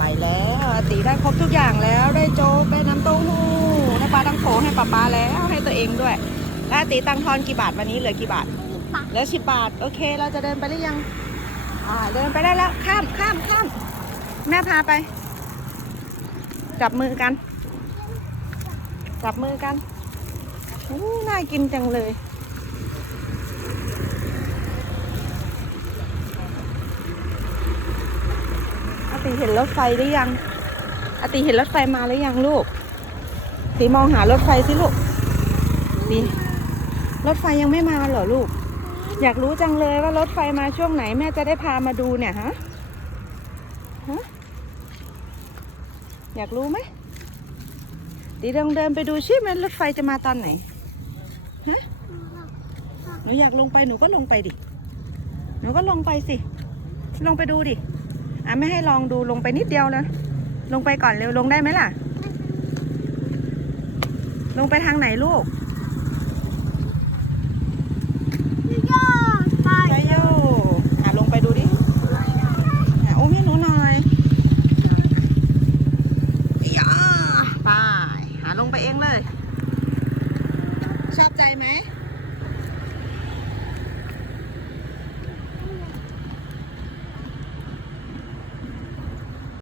ไปแล้วอาติได้ครบทุกอย่างแล้วได้โจ๊กได้น้ำเต้าหู้ได้ปลาตังโขให้ป้าป้าแล้วให้ตัวเองด้วยแล้วอาติตังทอนกี่บาทวันนี้เหลือกี่บาทปะเหลือสิบบาทโอเค เราจะเดินไปได้ยังอ่าเดินไปได้แล้วข้ามข้ามข้ามแม่พาไป จับมือกัน จับมือกันอู้น่ากินจังเลย ติเห็นรถไฟหรือยังอติเห็นรถไฟมาหรือยังลูกตีมองหารถไฟสิลูกตีรถไฟยังไม่มาเหรอลูก อยากรู้จังเลยว่ารถไฟมาช่วงไหนแม่จะได้พามาดูเนี่ยฮะฮะอยากรู้ไหมตีลองเดินไปดูชิมันรถไฟจะมาตอนไหนฮะหนูอยากลงไปหนูก็ลงไปดิหนูก็ลงไปสิ ลงไปดูดิ ไม่ให้ลองดูลงไปนิดเดียวเลยลงไปก่อนเร็วลงได้ไหมล่ะ ลงไปทางไหนลูกโยไปยอะลงไปดูดิอ่อ้มหนูน่อยไปหาลงไปเองเลย ชอบใจไหม